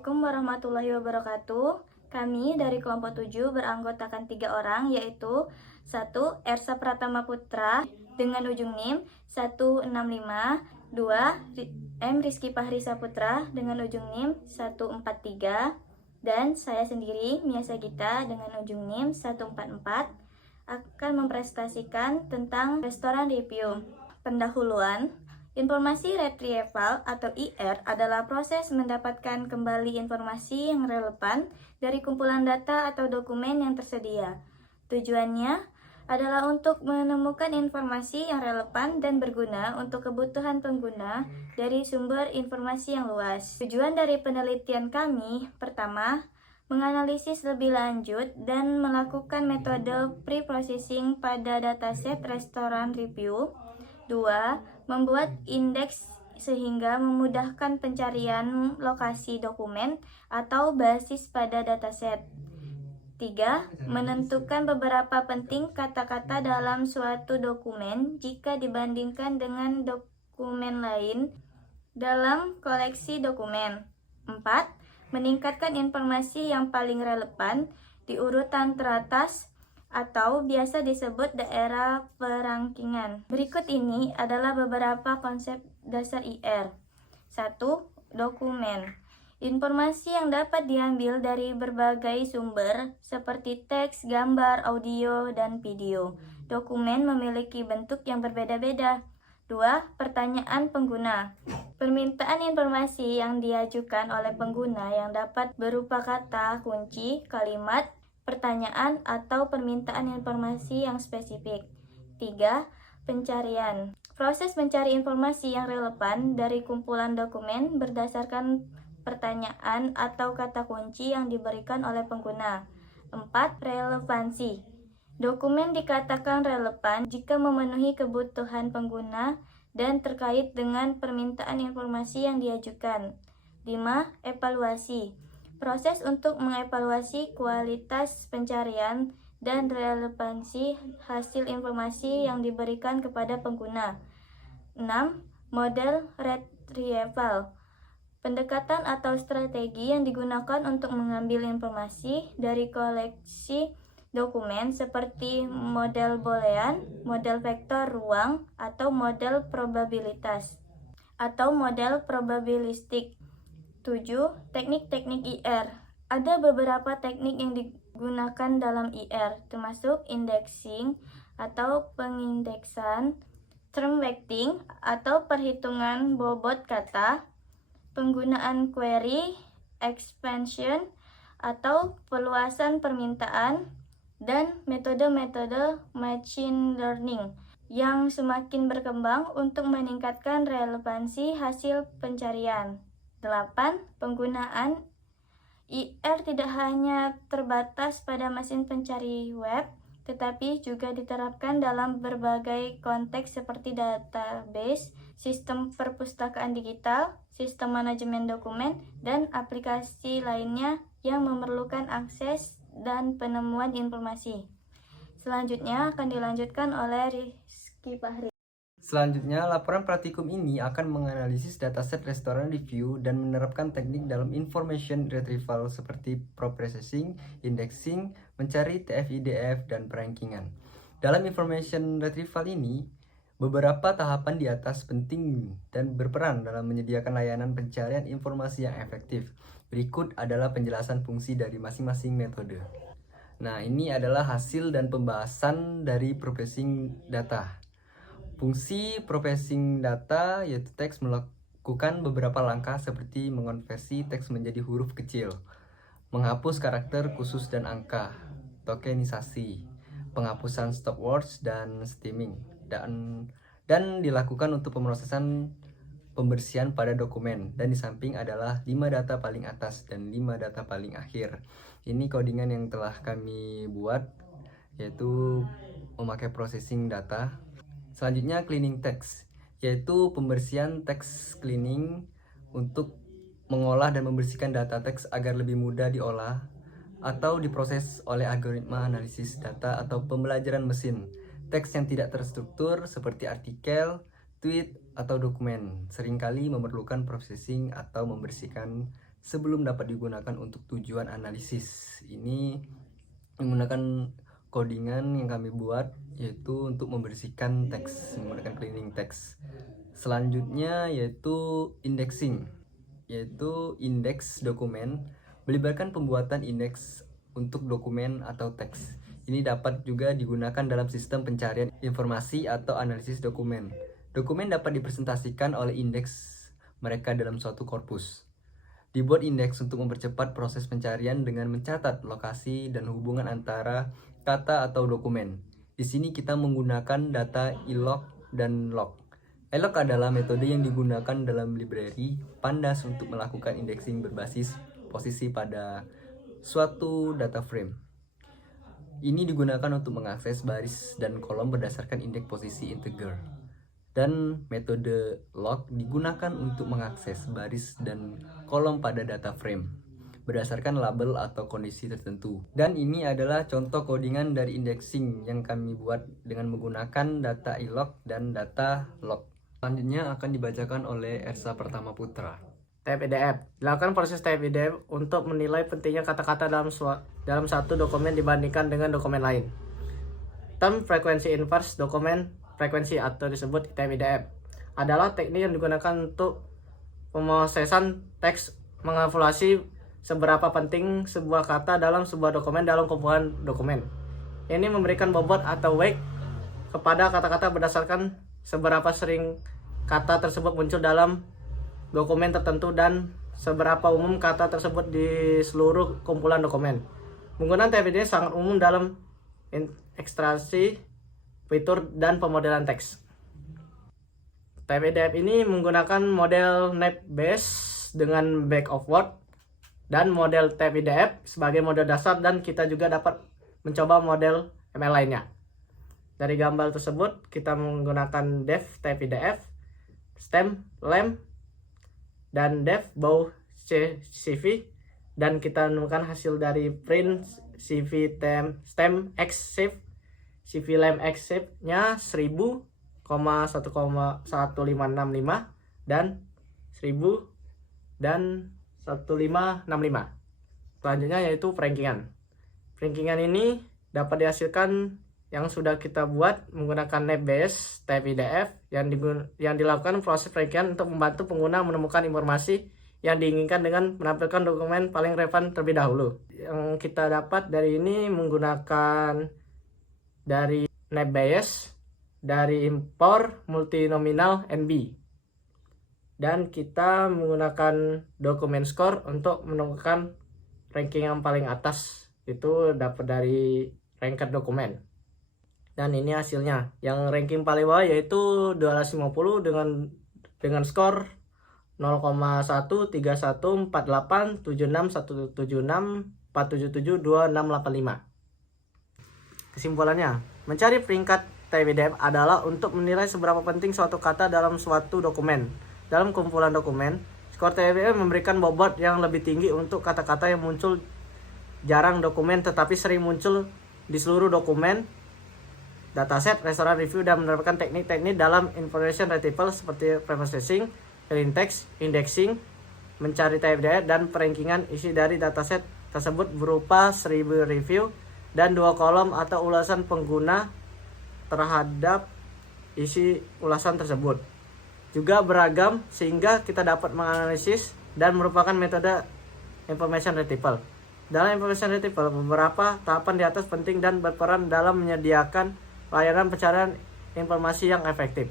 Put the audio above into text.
Assalamualaikum warahmatullahi wabarakatuh. Kami dari kelompok 7 beranggotakan 3 orang, yaitu 1. Ersa Pratama Putra dengan ujung NIM 165, 2. M. Rizky Fahri Saputra dengan ujung NIM 143, dan saya sendiri, Mia Sagita dengan ujung NIM 144, akan mempresentasikan tentang restoran review. Pendahuluan. Informasi retrieval atau IR adalah proses mendapatkan kembali informasi yang relevan dari kumpulan data atau dokumen yang tersedia. Tujuannya adalah untuk menemukan informasi yang relevan dan berguna untuk kebutuhan pengguna dari sumber informasi yang luas. Tujuan dari penelitian kami, pertama, menganalisis lebih lanjut dan melakukan metode pre-processing pada dataset restoran review. 2. Membuat indeks sehingga memudahkan pencarian lokasi dokumen atau basis pada dataset. 3. Menentukan beberapa penting kata-kata dalam suatu dokumen jika dibandingkan dengan dokumen lain dalam koleksi dokumen. 4. Meningkatkan informasi yang paling relevan di urutan teratas atau biasa disebut daerah perangkingan. Berikut ini adalah beberapa konsep dasar IR. 1. Dokumen. Informasi yang dapat diambil dari berbagai sumber seperti teks, gambar, audio, dan video. Dokumen memiliki bentuk yang berbeda-beda. 2. Pertanyaan pengguna. Permintaan informasi yang diajukan oleh pengguna yang dapat berupa kata kunci, kalimat, pertanyaan, atau permintaan informasi yang spesifik. 3. Pencarian. Proses mencari informasi yang relevan dari kumpulan dokumen berdasarkan pertanyaan atau kata kunci yang diberikan oleh pengguna. 4. Relevansi. Dokumen dikatakan relevan jika memenuhi kebutuhan pengguna dan terkait dengan permintaan informasi yang diajukan. 5. Evaluasi. Proses untuk mengevaluasi kualitas pencarian dan relevansi hasil informasi yang diberikan kepada pengguna. 6. Model retrieval. Pendekatan atau strategi yang digunakan untuk mengambil informasi dari koleksi dokumen seperti model boolean, model vektor ruang, atau model probabilitas, atau model probabilistik. 7. Teknik-teknik IR. Ada beberapa teknik yang digunakan dalam IR, termasuk indexing atau pengindeksan, term weighting atau perhitungan bobot kata, penggunaan query, expansion atau peluasan permintaan, dan metode-metode machine learning yang semakin berkembang untuk meningkatkan relevansi hasil pencarian. 8. Penggunaan IR tidak hanya terbatas pada mesin pencari web, tetapi juga diterapkan dalam berbagai konteks seperti database, sistem perpustakaan digital, sistem manajemen dokumen, dan aplikasi lainnya yang memerlukan akses dan penemuan informasi. Selanjutnya akan dilanjutkan oleh Rizky Fahri. Selanjutnya, laporan praktikum ini akan menganalisis dataset restoran review dan menerapkan teknik dalam information retrieval seperti processing, indexing, mencari TF-IDF, dan perankingan. Dalam information retrieval ini, beberapa tahapan di atas penting dan berperan dalam menyediakan layanan pencarian informasi yang efektif. Berikut adalah penjelasan fungsi dari masing-masing metode. Nah, ini adalah hasil dan pembahasan dari processing data. Fungsi processing data yaitu teks melakukan beberapa langkah seperti mengonversi teks menjadi huruf kecil, menghapus karakter khusus dan angka, tokenisasi, penghapusan stop words dan stemming, dan dilakukan untuk pemrosesan pembersihan pada dokumen. Dan di samping adalah 5 data paling atas dan 5 data paling akhir. Ini codingan yang telah kami buat, yaitu memakai processing data. Selanjutnya cleaning text, yaitu pembersihan teks cleaning untuk mengolah dan membersihkan data teks agar lebih mudah diolah atau diproses oleh algoritma analisis data atau pembelajaran mesin. Teks yang tidak terstruktur seperti artikel, tweet, atau dokumen seringkali memerlukan processing atau membersihkan sebelum dapat digunakan untuk tujuan analisis. Ini menggunakan codingan yang kami buat, yaitu untuk membersihkan teks menggunakan cleaning text. Selanjutnya yaitu indexing, yaitu indeks dokumen, melibatkan pembuatan indeks untuk dokumen atau teks. Ini dapat juga digunakan dalam sistem pencarian informasi atau analisis dokumen. Dokumen dapat dipresentasikan oleh indeks mereka dalam suatu korpus. Dibuat indeks untuk mempercepat proses pencarian dengan mencatat lokasi dan hubungan antara kata atau dokumen. Di sini kita menggunakan data ilog dan log. Ilog adalah metode yang digunakan dalam library Pandas untuk melakukan indexing berbasis posisi pada suatu data frame. Ini digunakan untuk mengakses baris dan kolom berdasarkan indeks posisi integer. Dan metode log digunakan untuk mengakses baris dan kolom pada data frame berdasarkan label atau kondisi tertentu. Dan ini adalah contoh codingan dari indexing yang kami buat dengan menggunakan data ilog dan data log. Selanjutnya akan dibacakan oleh Ersa Pratama Putra. TF-IDF. Dilakukan proses TF-IDF untuk menilai pentingnya kata-kata dalam satu dokumen dibandingkan dengan dokumen lain. Term frekuensi inverse dokumen frekuensi atau disebut TF-IDF adalah teknik yang digunakan untuk pemrosesan teks mengevaluasi seberapa penting sebuah kata dalam sebuah dokumen dalam kumpulan dokumen. Ini memberikan bobot atau weight kepada kata-kata berdasarkan seberapa sering kata tersebut muncul dalam dokumen tertentu dan seberapa umum kata tersebut di seluruh kumpulan dokumen. Penggunaan TF-IDF sangat umum dalam ekstraksi, fitur, dan pemodelan teks. TF-IDF ini menggunakan model NAP base dengan back of word dan model TF-IDF sebagai model dasar, dan kita juga dapat mencoba model ML lainnya. Dari gambar tersebut kita menggunakan def TF-IDF, stem, lem, dan def bow CV, dan kita menemukan hasil dari print CV stem X shape, CV lem X shape nya 1000,1,1565 dan 1000 dan 1565. Selanjutnya yaitu rankingan. Rankingan ini dapat dihasilkan yang sudah kita buat menggunakan NAP base TF-IDF yang dilakukan proses rankingan untuk membantu pengguna menemukan informasi yang diinginkan dengan menampilkan dokumen paling relevan terlebih dahulu. Yang kita dapat dari ini menggunakan dari NAP base, dari import multinominal NB, dan kita menggunakan dokumen score untuk menemukan ranking yang paling atas, itu dapat dari ranked dokumen. Dan ini hasilnya. Yang ranking paling bawah yaitu 250 dengan skor 0,13148761764772685. Kesimpulannya, mencari peringkat TF-IDF adalah untuk menilai seberapa penting suatu kata dalam suatu dokumen. Dalam kumpulan dokumen, skor TF-IDF memberikan bobot yang lebih tinggi untuk kata-kata yang muncul jarang dokumen tetapi sering muncul di seluruh dokumen, dataset, restoran review, dan menerapkan teknik-teknik dalam information retrieval seperti preprocessing, clean text, indexing, mencari TF-IDF, dan perankingan isi dari dataset tersebut berupa 1000 review dan 2 kolom atau ulasan pengguna terhadap isi ulasan tersebut. Juga beragam sehingga kita dapat menganalisis dan merupakan metode information retrieval. Dalam information retrieval, beberapa tahapan di atas penting dan berperan dalam menyediakan layanan pencarian informasi yang efektif.